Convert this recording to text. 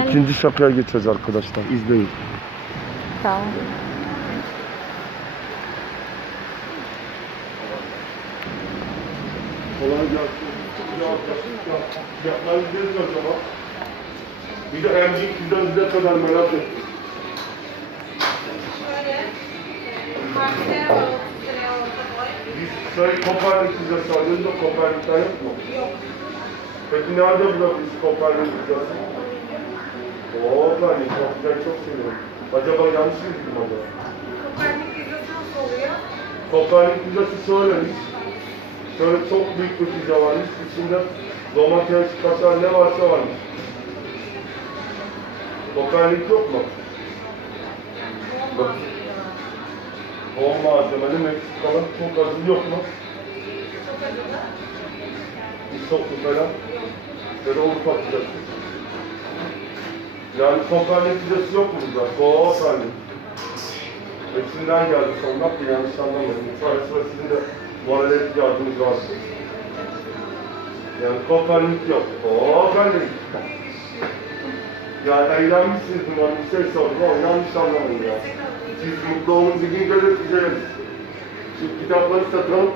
Geldim. İkinci şakaya geçeceğiz arkadaşlar. İzleyin. Tamam. Kolay gelsin. Fiyatlar gideriz acaba. Bir de emcik bizden bize kadar merak ettim. Biz sayı Kopernik vizesi alıyoruz da Kopernik'ten yok mu? Yok. Peki nerede bulabiliriz Kopernik vizesi? Ben çok güzel çok seviyorum. Acaba yanlış mı bildim acaba? Kopernik vizesi nasıl oluyor? Kopernik vizesi şöylemiş. Şöyle çok büyük bir pizza varmış. İçinde domates, kaşar ne varsa varmış. Kopernik yok mu? Bak. Bol malzemeli Meksikalı çok acı yok mu? Çok acılı. Isotlu falan. Böyle Urfa pizzası. Yani pizzası yok mu burada? Kopernik. Hepsinden geldi sonrak bir yanlış anlamayın. Lütfen sıra sizin de morale ihtiyacınız varsa. Yani Kopernik yok. Kopernik. Yani eğlenmişsiniz umarım bir şey sordum ama yanlış anlamayın ya. Siz mutlu olun bir gün gelir gideriz. Şu kitapları satalım.